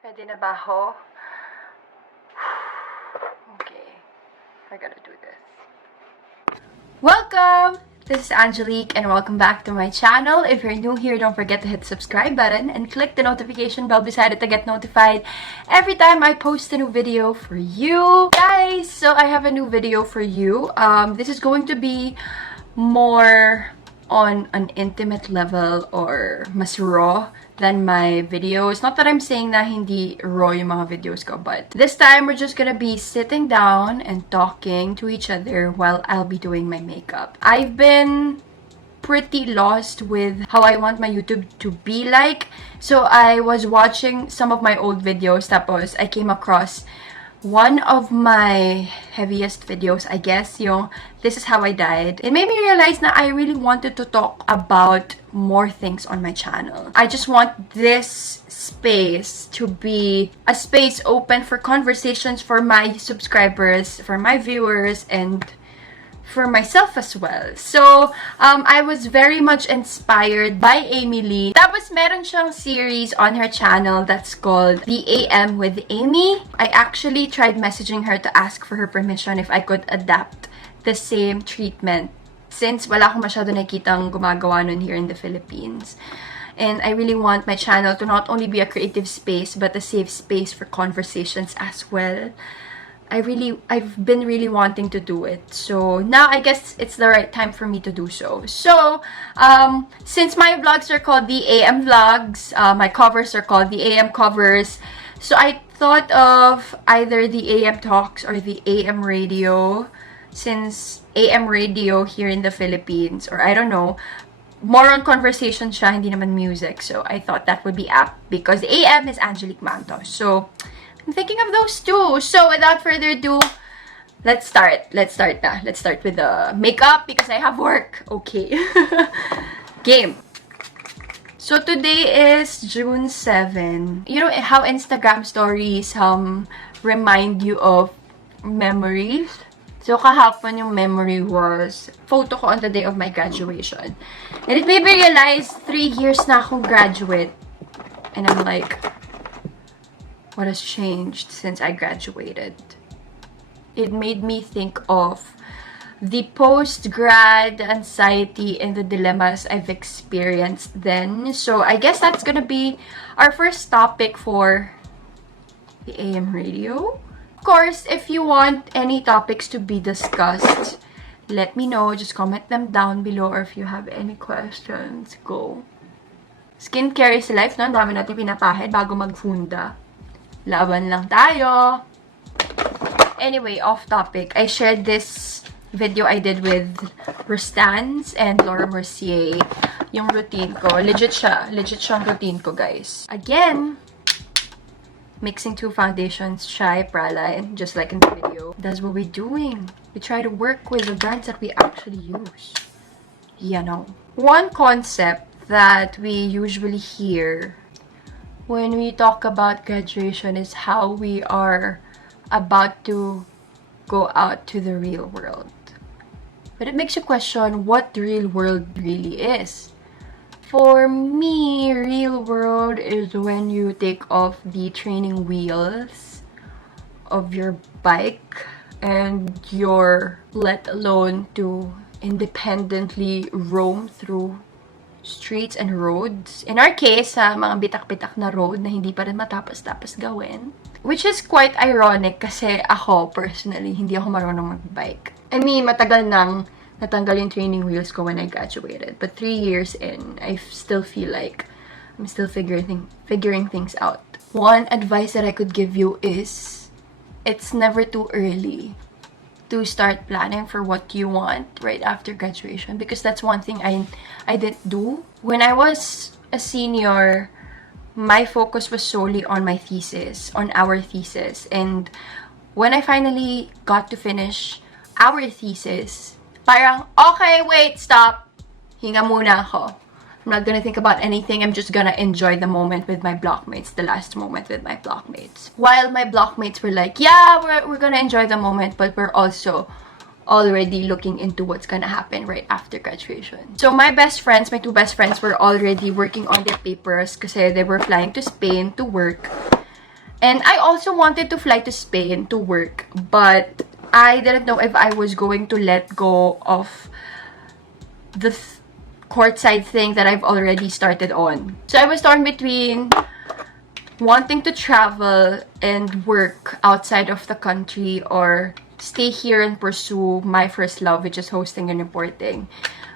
Ready na ba ako? Okay, I gotta do this. Welcome! This is Angelique and welcome back to my channel. If you're new here, don't forget to hit the subscribe button and click the notification bell beside it to get notified every time I post a new video for you. Guys, so I have a new video for you. This is going to be more on an intimate level or mas raw than my videos. Not that I'm saying na hindi raw yung mga videos ko, but this time we're just gonna be sitting down and talking to each other while I'll be doing my makeup. I've been pretty lost with how I want my YouTube to be like. So I was watching some of my old videos, tapos I came across one of my heaviest videos, I guess, yung This Is How I Died. It made me realize that I really wanted to talk about more things on my channel. I just want this space to be a space open for conversations for my subscribers, for my viewers, and for myself as well. So, I was very much inspired by Amy Lee. Tapos meron siyang series on her channel that's called The AM with Amy. I actually tried messaging her to ask for her permission if I could adapt the same treatment since wala akong masyado nakikitang gumagawa nun here in the Philippines. And I really want my channel to not only be a creative space but a safe space for conversations as well. I've been really wanting to do it. So now I guess it's the right time for me to do so. So, since my vlogs are called the AM vlogs, my covers are called the AM covers. So I thought of either the AM talks or the AM radio, since AM radio here in the Philippines, or I don't know, more on conversation siya, hindi naman music. So I thought that would be apt because the AM is Angelique Manto. So I'm thinking of those two. So without further ado, let's start. Let's start with the makeup because I have work. Okay. Game. So today is June 7. You know how Instagram stories remind you of memories? So kahapon yung memory was photo ko on the day of my graduation. And it made me realize 3 years na akong graduate. And I'm like, what has changed since I graduated? It made me think of the post-grad anxiety and the dilemmas I've experienced then. So I guess that's gonna be our first topic for the AM radio. Of course, if you want any topics to be discussed, let me know. Just comment them down below, or if you have any questions, go. Skincare is life, no? Ang dami natin pinapahid bago magfunda. Laban lang tayo. Anyway, off topic. I shared this video I did with Rustans and Laura Mercier. Yung routine ko. Legit siya. Legit siyang routine ko, guys. Again, mixing two foundations, Chai, Praline, just like in the video. That's what we're doing. We try to work with the brands that we actually use. You know. One concept that we usually hear when we talk about graduation is how we are about to go out to the real world. But it makes you question what the real world really is. For me, real world is when you take off the training wheels of your bike and you're let alone to independently roam through streets and roads. In our case, mga bitak-bitak na road na hindi pa rin matapos-tapos gawin. Which is quite ironic kasi ako, personally, hindi ako marunong magbike. I mean, matagal nang natanggal yung training wheels ko when I graduated. But 3 years in, I still feel like I'm still figuring things out. One advice that I could give you is, it's never too early to start planning for what you want right after graduation, because that's one thing I didn't do. When I was a senior, my focus was solely on my thesis, on our thesis. And when I finally got to finish our thesis, parang, okay, wait, stop. Hinga muna ako. I'm not gonna think about anything. I'm just gonna enjoy the moment with my blockmates, the last moment with my blockmates. While my blockmates were like, yeah, we're gonna enjoy the moment, but we're also already looking into what's gonna happen right after graduation. So my best friends, my two best friends, were already working on their papers kasi they were flying to Spain to work. And I also wanted to fly to Spain to work, but I didn't know if I was going to let go of the courtside thing that I've already started on. So I was torn between wanting to travel and work outside of the country or stay here and pursue my first love, which is hosting and reporting.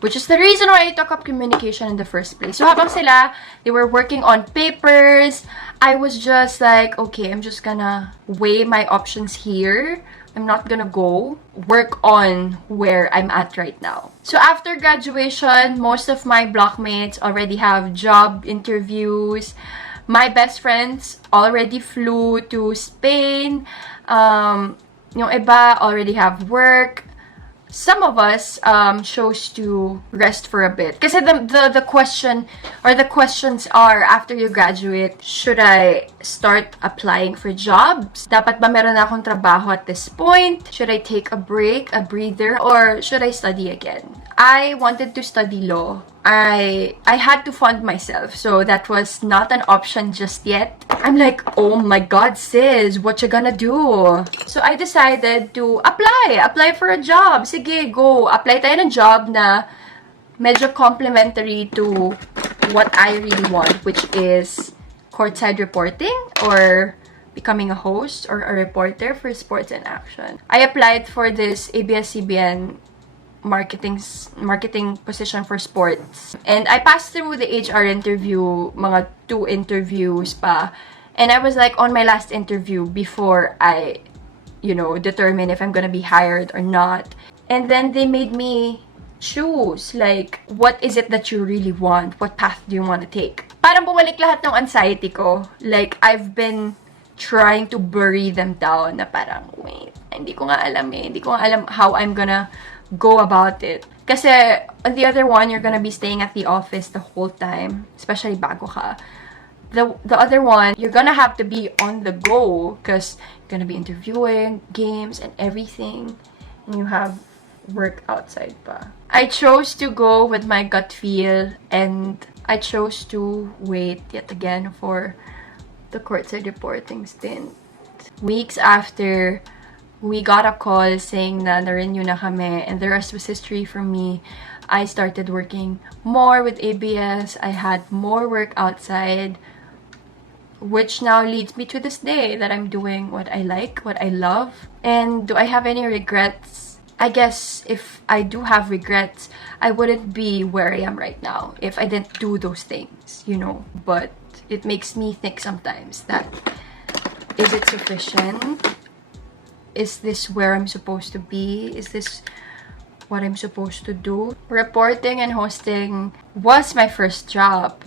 Which is the reason why I took up communication in the first place. So habang sila, they were working on papers, I was just like, okay, I'm just gonna weigh my options here. I'm not gonna go work on where I'm at right now. So after graduation, most of my blockmates already have job interviews. My best friends already flew to Spain. Yung iba already have work. Some of us chose to rest for a bit. Kasi the question or the questions are, after you graduate, should I start applying for jobs? Dapat ba meron na akong trabaho at this point? Should I take a break, a breather, or should I study again? I wanted to study law. I had to fund myself, so that was not an option just yet. I'm like, oh my god, sis, what you gonna do? So I decided to apply for a job. Sige, go. Apply tayo ng job na medyo complementary to what I really want, which is courtside reporting or becoming a host or a reporter for sports and action. I applied for this ABS-CBN marketing position for sports. And I passed through the HR interview, mga 2 interviews pa. And I was like on my last interview before I, determine if I'm gonna be hired or not. And then they made me choose, like, what is it that you really want? What path do you want to take? Parang bumalik lahat ng anxiety ko. Like, I've been trying to bury them down na parang, wait, hindi ko nga alam how I'm gonna go about it. Kasi on the other one, you're gonna be staying at the office the whole time, especially bago ka. The other one, you're gonna have to be on the go because you're gonna be interviewing, games, and everything. And you have work outside pa. I chose to go with my gut feel, and I chose to wait yet again for the courtside reporting stint. Weeks after, we got a call saying na na-renew na kami, and the rest was history for me. I started working more with ABS. I had more work outside, which now leads me to this day that I'm doing what I like, what I love. And do I have any regrets? I guess if I do have regrets, I wouldn't be where I am right now if I didn't do those things, But it makes me think sometimes that, is it sufficient? Is this where I'm supposed to be? Is this what I'm supposed to do? Reporting and hosting was my first job,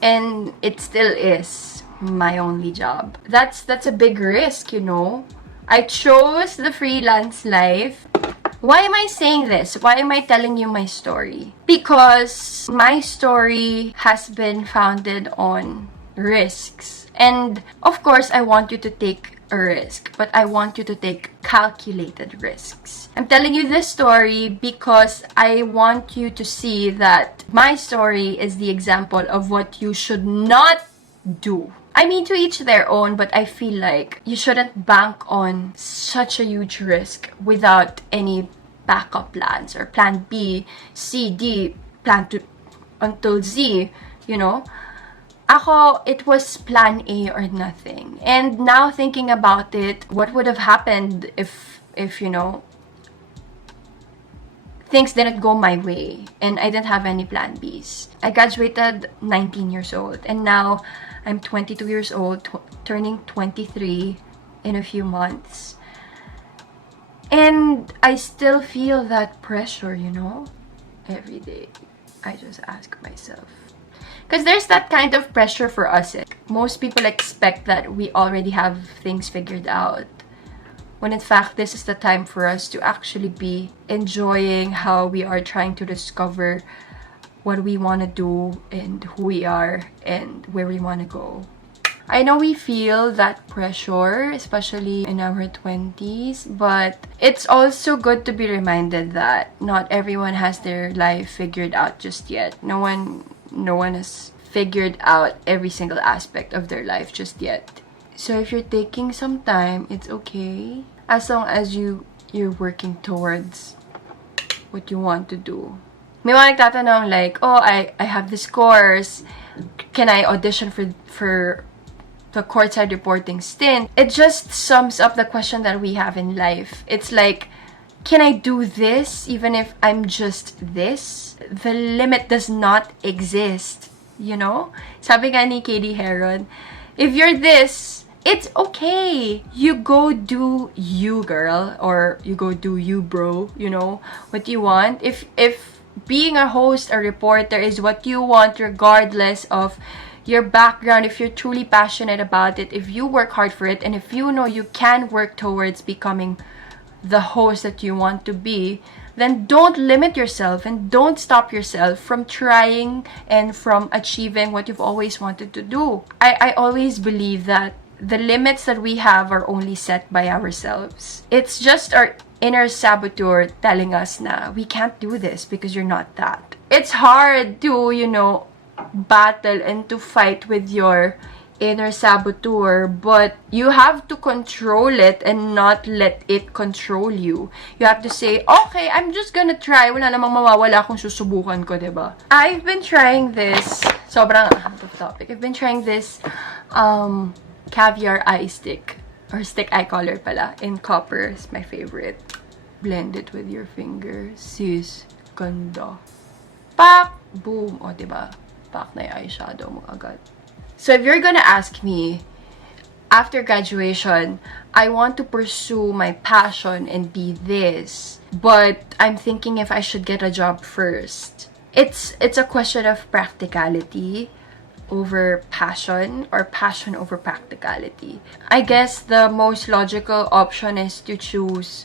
and it still is my only job. That's a big risk, I chose the freelance life. Why am I saying this? Why am I telling you my story? Because my story has been founded on risks. And of course, I want you to take a risk, but I want you to take calculated risks. I'm telling you this story because I want you to see that my story is the example of what you should not do. I mean, to each their own, but I feel like you shouldn't bank on such a huge risk without any backup plans or plan B, C, D, plan to until Z, Ako, it was plan A or nothing. And now thinking about it, what would have happened if things didn't go my way and I didn't have any plan Bs? I graduated 19 years old, and now I'm 22 years old, turning 23 in a few months. And I still feel that pressure, every day. I just ask myself. Because there's that kind of pressure for us. Most people expect that we already have things figured out, when in fact, this is the time for us to actually be enjoying how we are trying to discover what we want to do and who we are and where we want to go. I know we feel that pressure, especially in our 20s, but it's also good to be reminded that not everyone has their life figured out just yet. No one has figured out every single aspect of their life just yet. So if you're taking some time, it's okay. As long as you're working towards what you want to do. May mga nagtatanong like, oh, I have this course. Can I audition for the courtside reporting stint? It just sums up the question that we have in life. It's like, can I do this even if I'm just this? The limit does not exist, you know? Sabi nga ni Katie Heron, if you're this, it's okay. You go do you, girl, or you go do you, bro, you know, what you want. If being a host or reporter is what you want, regardless of your background, if you're truly passionate about it, if you work hard for it, and if you know you can work towards becoming the host that you want to be, then don't limit yourself and don't stop yourself from trying and from achieving what you've always wanted to do. I always believe that the limits that we have are only set by ourselves. It's just our inner saboteur telling us na we can't do this because you're not that. It's hard to, you know, battle and to fight with your inner saboteur, but you have to control it and not let it control you. You have to say, okay, I'm just gonna try. Wala namang mawawala kung susubukan ko, diba? I've been trying this. Sobrang out of topic. I've been trying this caviar eye stick. Or stick eye color pala. In copper. It's my favorite. Blend it with your finger. Sis. Ganda. Pak! Boom! O, diba? Pak na yung eyeshadow mo agad. So if you're gonna ask me, after graduation, I want to pursue my passion and be this, but I'm thinking if I should get a job first. It's a question of practicality over passion or passion over practicality. I guess the most logical option is to choose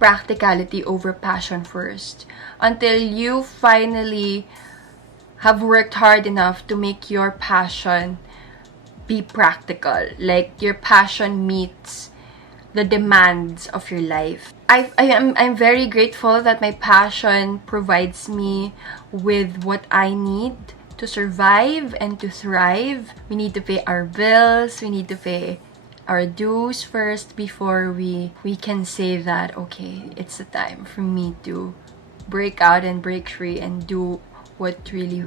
practicality over passion first until you finally have worked hard enough to make your passion be practical. Like, your passion meets the demands of your life. I'm very grateful that my passion provides me with what I need to survive and to thrive. We need to pay our bills. We need to pay our dues first before we can say that, okay, it's the time for me to break out and break free and do what really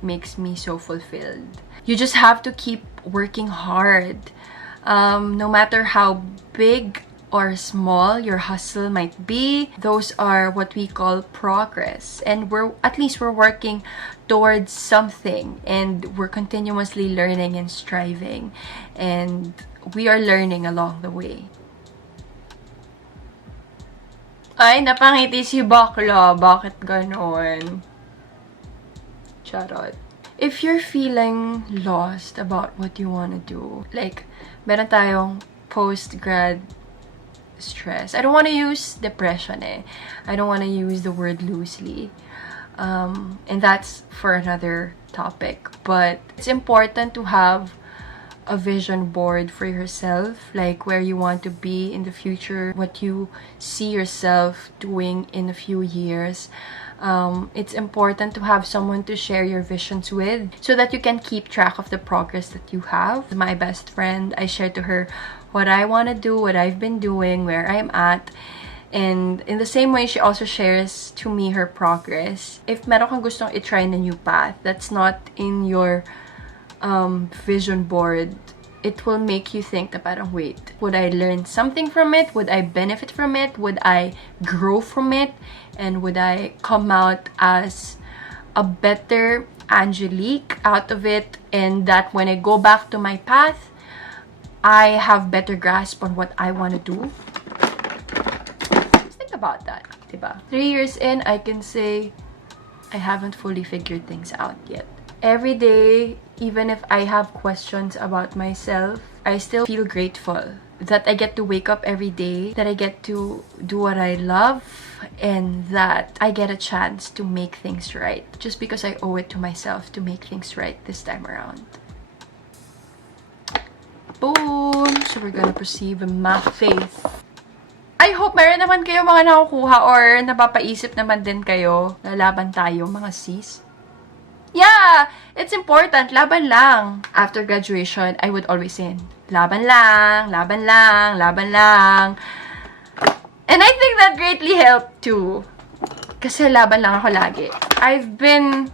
makes me so fulfilled. You just have to keep working hard. No matter how big or small your hustle might be, those are what we call progress. And we're working towards something, and we're continuously learning and striving. And we are learning along the way. Ay, napangiti si bakla. Bakit ganon? Charot. If you're feeling lost about what you want to do, like, meron tayong post-grad stress. I don't want to use depression eh. I don't want to use the word loosely. And that's for another topic. But it's important to have a vision board for yourself, like where you want to be in the future, what you see yourself doing in a few years. It's important to have someone to share your visions with so that you can keep track of the progress that you have. My best friend, I share to her what I want to do, what I've been doing, where I'm at. And in the same way, she also shares to me her progress. If meron kang gustong i-try na new path that's not in your vision board, it will make you think that parang, wait, would I learn something from it? Would I benefit from it? Would I grow from it? And would I come out as a better Angelique out of it? And that when I go back to my path, I have better grasp on what I want to do. Just think about that, diba? 3 years in, I can say I haven't fully figured things out yet. Every day, even if I have questions about myself, I still feel grateful that I get to wake up every day, that I get to do what I love, and that I get a chance to make things right. Just because I owe it to myself to make things right this time around. Boom! So we're gonna proceed with my faith. I hope meron naman kayo mga nakukuha or napapaisip naman din kayo. Lalaban tayo, mga sis. Yeah, it's important. Laban lang. After graduation, I would always say, laban lang, laban lang, laban lang. And I think that greatly helped too. Kasi laban lang ako lagi. I've been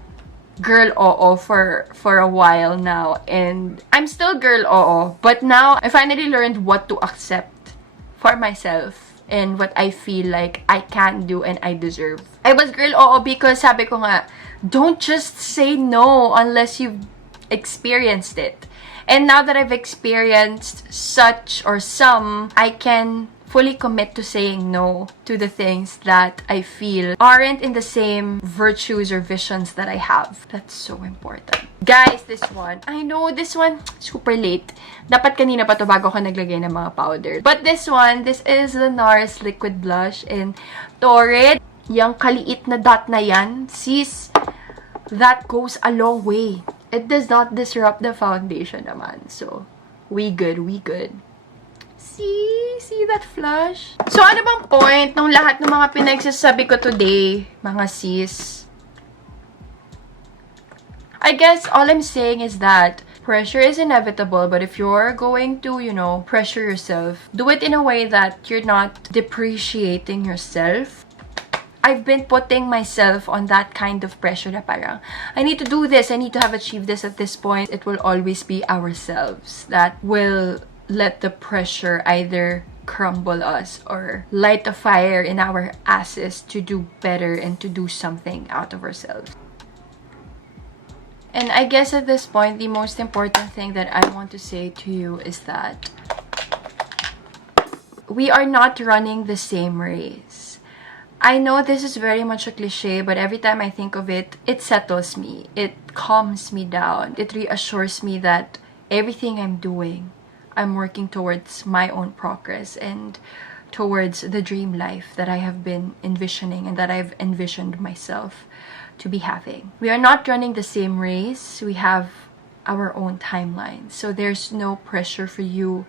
girl oo for a while now, and I'm still girl oo, but now I finally learned what to accept for myself and what I feel like I can do and I deserve. I was girl oo because sabi ko nga, don't just say no unless you've experienced it. And now that I've experienced such or some, I can fully commit to saying no to the things that I feel aren't in the same virtues or visions that I have. That's so important. Guys, this one. I know this one, super late. Dapat kanina pa to bago ko naglagay ng mga powder. But this one, this is the NARS Liquid Blush in Torrid. Yang kaliit na dot na yan, sis, that goes a long way. It does not disrupt the foundation naman. So, we good, we good. See that flush? So, ano bang point nung lahat ng mga pinagsasabi ko today, mga sis? I guess all I'm saying is that pressure is inevitable, but if you're going to, you know, pressure yourself, do it in a way that you're not depreciating yourself. I've been putting myself on that kind of pressure na parang, I need to do this, I need to have achieved this at this point. It will always be ourselves that will let the pressure either crumble us or light a fire in our asses to do better and to do something out of ourselves. And I guess at this point, the most important thing that I want to say to you is that we are not running the same race. I know this is very much a cliche, but every time I think of it, it settles me. It calms me down. It reassures me that everything I'm doing, I'm working towards my own progress and towards the dream life that I have been envisioning and that I've envisioned myself to be having. We are not running the same race. We have our own timeline. So there's no pressure for you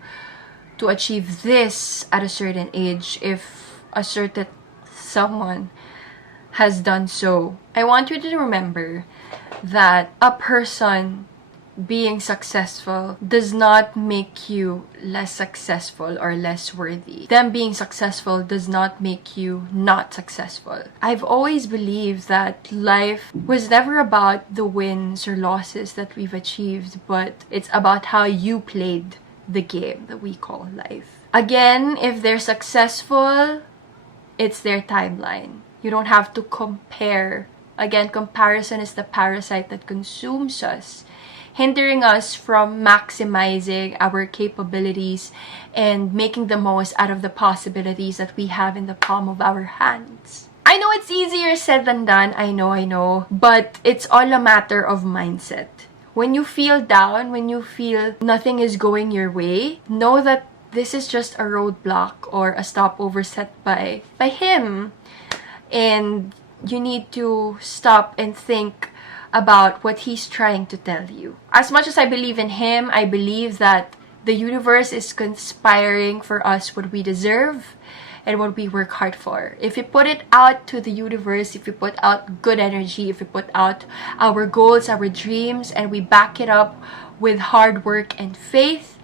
to achieve this at a certain age if a certain someone has done so. I want you to remember that a person being successful does not make you less successful or less worthy. Them being successful does not make you not successful. I've always believed that life was never about the wins or losses that we've achieved, but it's about how you played the game that we call life. Again, if they're successful, it's their timeline. You don't have to compare. Again, comparison is the parasite that consumes us, hindering us from maximizing our capabilities and making the most out of the possibilities that we have in the palm of our hands. I know it's easier said than done, I know, but it's all a matter of mindset. When you feel down, when you feel nothing is going your way, know that this is just a roadblock or a stopover set by him. And you need to stop and think about what he's trying to tell you. As much as I believe in him, I believe that the universe is conspiring for us what we deserve and what we work hard for. If we put it out to the universe, if we put out good energy, if we put out our goals, our dreams, and we back it up with hard work and faith,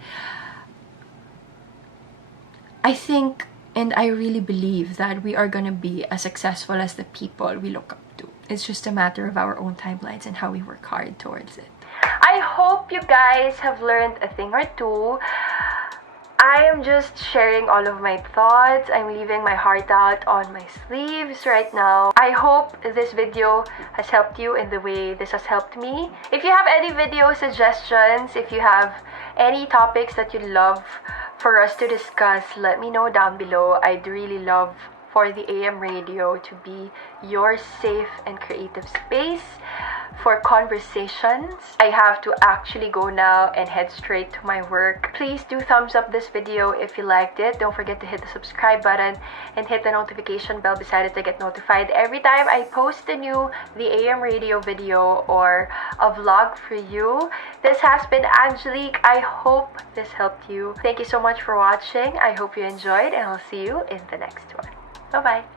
I think and I really believe that we are gonna be as successful as the people we look up to. It's just a matter of our own timelines and how we work hard towards it. I hope you guys have learned a thing or two. I am just sharing all of my thoughts. I'm leaving my heart out on my sleeves right now. I hope this video has helped you in the way this has helped me. If you have any video suggestions, if you have any topics that you'd love for us to discuss, let me know down below. I'd really love for the AM radio to be your safe and creative space for conversations. I have to actually go now and head straight to my work. Please do thumbs up this video if you liked it. Don't forget to hit the subscribe button and hit the notification bell beside it to get notified every time I post a new The AM Radio video or a vlog for you. This has been Angelique. I hope this helped you. Thank you so much for watching. I hope you enjoyed, and I'll see you in the next one. Bye-bye.